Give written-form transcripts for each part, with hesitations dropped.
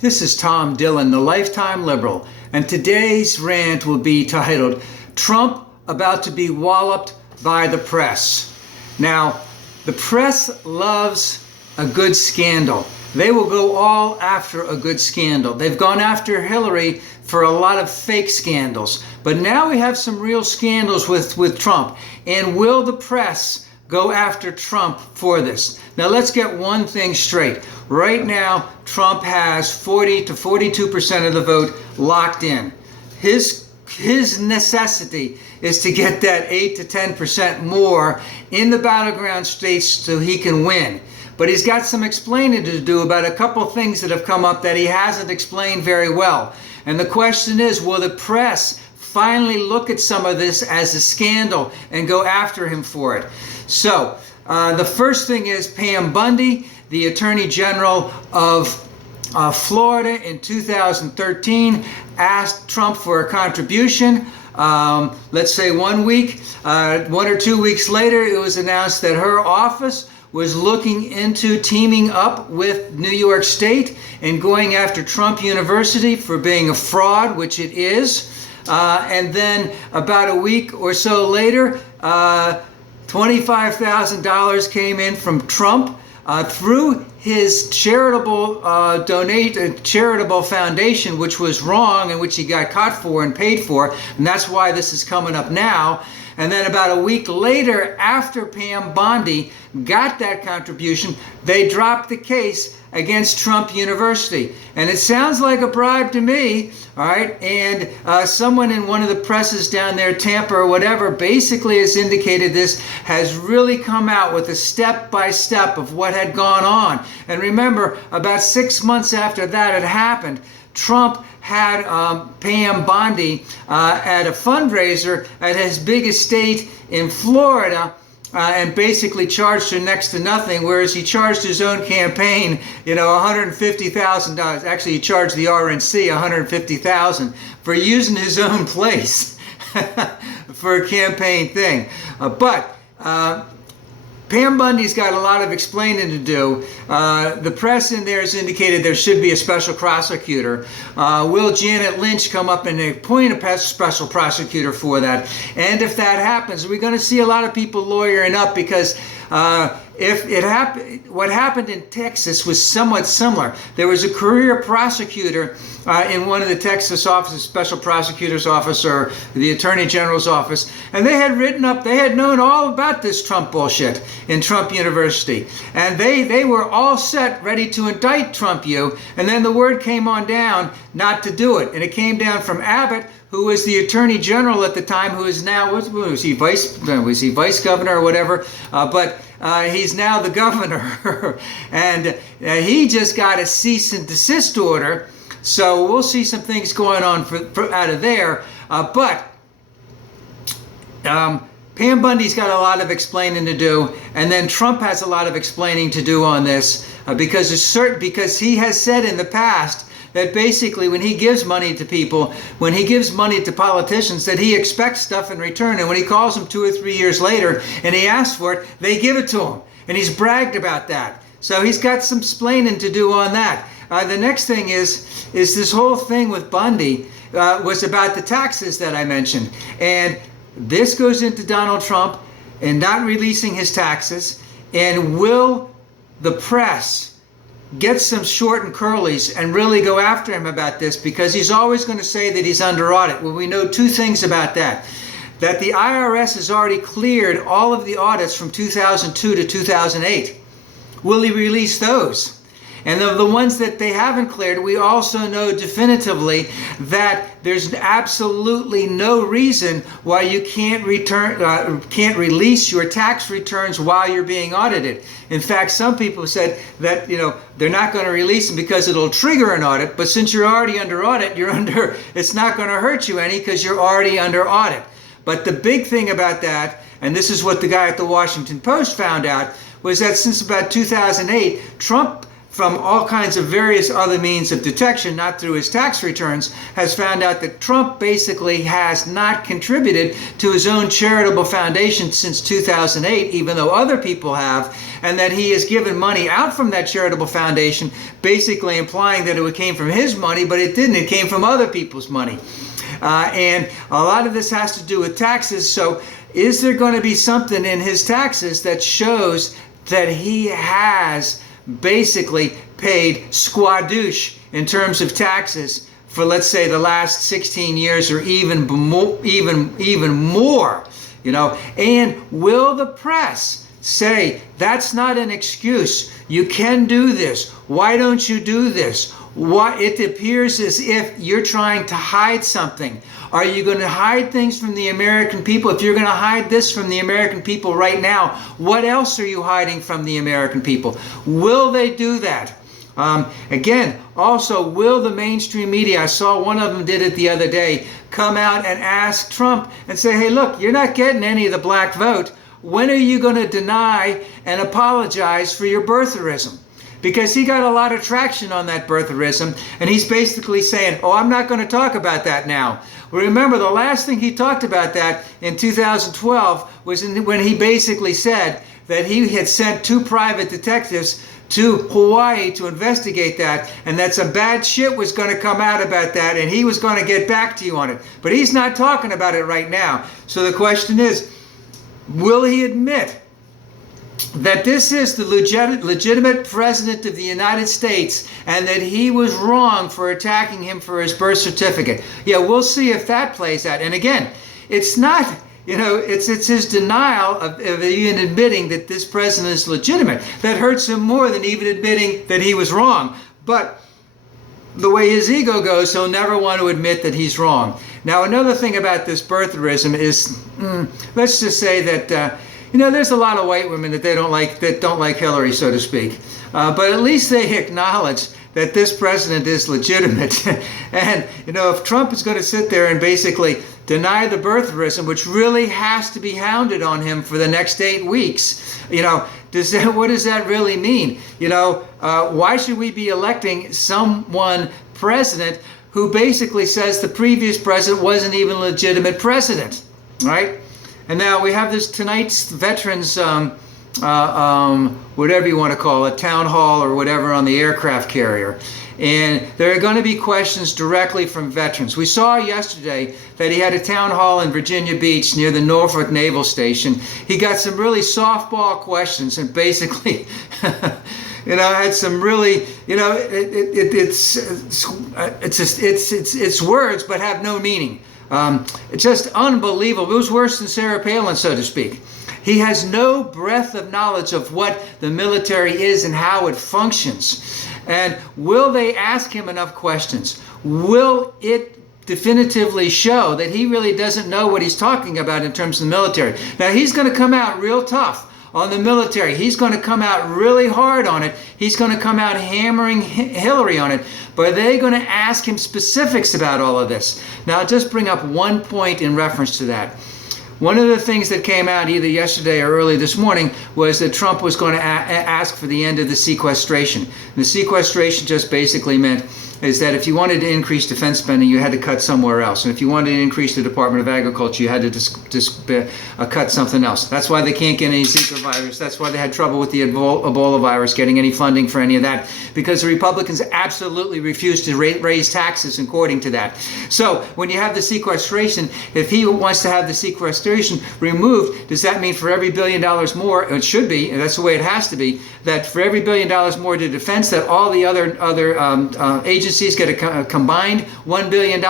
This is Tom Dillon, the Lifetime Liberal, and today's rant will be titled, Trump About to be Walloped by the Press. Now, the press loves a good scandal. They will go all after a good scandal. They've gone after Hillary for a lot of fake scandals, but now we have some real scandals with Trump. And will the press go after Trump for this? Now let's get one thing straight. Right now, Trump has 40 to 42% of the vote locked in. His necessity is to get that 8 to 10% more in the battleground states so he can win. But he's got some explaining to do about a couple things that have come up that he hasn't explained very well. And the question is, will the press finally look at some of this as a scandal and go after him for it? So the first thing is Pam Bondi, the Attorney General of Florida in 2013, asked Trump for a contribution. Let's say 1 week, 1 or 2 weeks later, it was announced that her office was looking into teaming up with New York State and going after Trump University for being a fraud, which it is. And then about a week or so later, $25,000 came in from Trump through his charitable charitable foundation, which was wrong and which he got caught for and paid for. And that's why this is coming up now. And then about a week later, after Pam Bondi got that contribution, they dropped the case against Trump University. And it sounds like a bribe to me, all right? And someone in one of the presses down there, Tampa or whatever, basically has indicated this, has really come out with a step-by-step of what had gone on. And remember, about 6 months after that had happened, Trump had Pam Bondi at a fundraiser at his big estate in Florida, and basically charged her next to nothing, whereas he charged his own campaign, $150,000. Actually, he charged the RNC $150,000 for using his own place for a campaign thing. But Pam Bundy's got a lot of explaining to do. The press in there has indicated there should be a special prosecutor. Will Janet Lynch come up and appoint a special prosecutor for that? And if that happens, we're going to see a lot of people lawyering up, because if it happened, what happened in Texas was somewhat similar. There was a career prosecutor in one of the Texas offices, special prosecutor's office or the Attorney General's office, and they had known all about this Trump bullshit in Trump University, and they were all set, ready to indict Trump and then the word came on down not to do it, and it came down from Abbott, who was the Attorney General at the time, who is now, was he vice governor or whatever, but he's now the governor, and he just got a cease and desist order. So we'll see some things going on out of there. But Pam Bundy's got a lot of explaining to do, and then Trump has a lot of explaining to do on this, because he has said in the past that basically when he gives money to people, when he gives money to politicians, that he expects stuff in return. And when he calls them 2 or 3 years later and he asks for it, they give it to him. And he's bragged about that. So he's got some splaining to do on that. The next thing is this whole thing with Bundy was about the taxes that I mentioned. And this goes into Donald Trump and not releasing his taxes. And will the press get some short and curlies and really go after him about this? Because he's always going to say that he's under audit. Well, we know two things about that. That the IRS has already cleared all of the audits from 2002 to 2008. Will he release those? And of the ones that they haven't cleared, we also know definitively that there's absolutely no reason why you can't release your tax returns while you're being audited. In fact, some people said that they're not going to release them because it'll trigger an audit. But since you're already under audit, it's not going to hurt you any, because you're already under audit. But the big thing about that, and this is what the guy at the Washington Post found out, was that since about 2008, Trump from all kinds of various other means of detection, not through his tax returns, has found out that Trump basically has not contributed to his own charitable foundation since 2008, even though other people have, and that he has given money out from that charitable foundation, basically implying that it came from his money, but it didn't. It came from other people's money. And a lot of this has to do with taxes. So is there going to be something in his taxes that shows that he has basically paid squadouche in terms of taxes for, let's say, the last 16 years or even more, you know? And will the press say, that's not an excuse, you can do this, why don't you do this? What it appears as if you're trying to hide something. Are you going to hide things from the American people? If you're going to hide this from the American people right now, what else are you hiding from the American people? Will they do that? Again, also, will the mainstream media, I saw one of them did it the other day, come out and ask Trump and say, hey, look, you're not getting any of the black vote. When are you going to deny and apologize for your birtherism? Because he got a lot of traction on that birtherism, and he's basically saying, oh, I'm not going to talk about that now. Well, remember, the last thing he talked about that in 2012 was when he basically said that he had sent 2 private detectives to Hawaii to investigate that, and that some bad shit was going to come out about that, and he was going to get back to you on it. But he's not talking about it right now. So the question is, will he admit that this is the legitimate president of the United States and that he was wrong for attacking him for his birth certificate? Yeah, we'll see if that plays out. And again, it's not, you know, it's his denial of even admitting that this president is legitimate that hurts him more than even admitting that he was wrong. But the way his ego goes, he'll never want to admit that he's wrong. Now, another thing about this birtherism is, let's just say that you know, there's a lot of white women that don't like Hillary, so to speak. But at least they acknowledge that this president is legitimate. And, you know, if Trump is going to sit there and basically deny the birtherism, which really has to be hounded on him for the next 8 weeks, you know, what does that really mean? You know, why should we be electing someone president who basically says the previous president wasn't even a legitimate president, right? And now we have this tonight's veterans, whatever you want to call it, town hall or whatever on the aircraft carrier. And there are going to be questions directly from veterans. We saw yesterday that he had a town hall in Virginia Beach near the Norfolk Naval Station. He got some really softball questions and basically, you know, had some really, you know, it's words but have no meaning. It's just unbelievable. It was worse than Sarah Palin, so to speak. He has no breadth of knowledge of what the military is and how it functions. And will they ask him enough questions? Will it definitively show that he really doesn't know what he's talking about in terms of the military? Now, he's going to come out real tough on the military. He's going to come out really hard on it. He's going to come out hammering Hillary on it. But are they going to ask him specifics about all of this? Now, I'll just bring up one point in reference to that. One of the things that came out either yesterday or early this morning was that Trump was going to ask for the end of the sequestration. The sequestration just basically meant is that if you wanted to increase defense spending, you had to cut somewhere else. And if you wanted to increase the Department of Agriculture, you had to cut something else. That's why they can't get any Zika virus. That's why they had trouble with the Ebola virus, getting any funding for any of that, because the Republicans absolutely refused to raise taxes according to that. So when you have the sequestration, if he wants to have the sequestration removed, does that mean for every $1 billion more, it should be, and that's the way it has to be, that for every $1 billion more to defense, that all the other agencies get a combined $1 billion?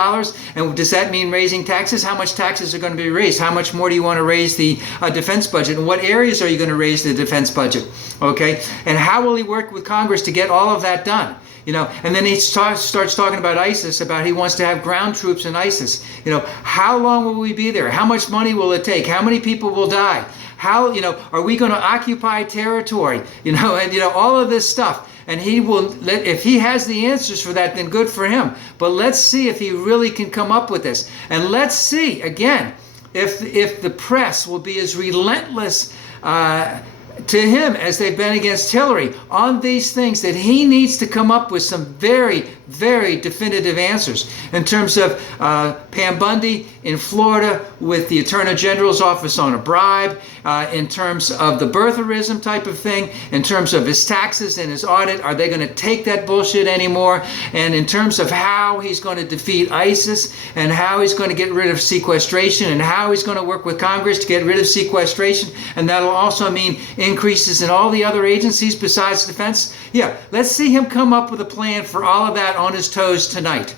And does that mean raising taxes? How much taxes are going to be raised? How much more do you want to raise the defense budget? And what areas are you going to raise the defense budget? Okay, and how will he work with Congress to get all of that done? You know, and then he starts talking about ISIS, about he wants to have ground troops in ISIS. You know, how long will we be there? How much money will it take? How many people will die? How, you know, are we going to occupy territory? You know, and, you know, all of this stuff. And he will, if he has the answers for that, then good for him. But let's see if he really can come up with this. And let's see, again, if the press will be as relentless to him as they've been against Hillary on these things, that he needs to come up with some very, very definitive answers in terms of Pam Bondi in Florida with the Attorney General's office on a bribe, in terms of the birtherism type of thing, in terms of his taxes and his audit. Are they going to take that bullshit anymore? And in terms of how he's going to defeat ISIS, and how he's going to get rid of sequestration, and how he's going to work with Congress to get rid of sequestration, and that'll also mean increases in all the other agencies besides defense. Yeah, let's see him come up with a plan for all of that on his toes tonight.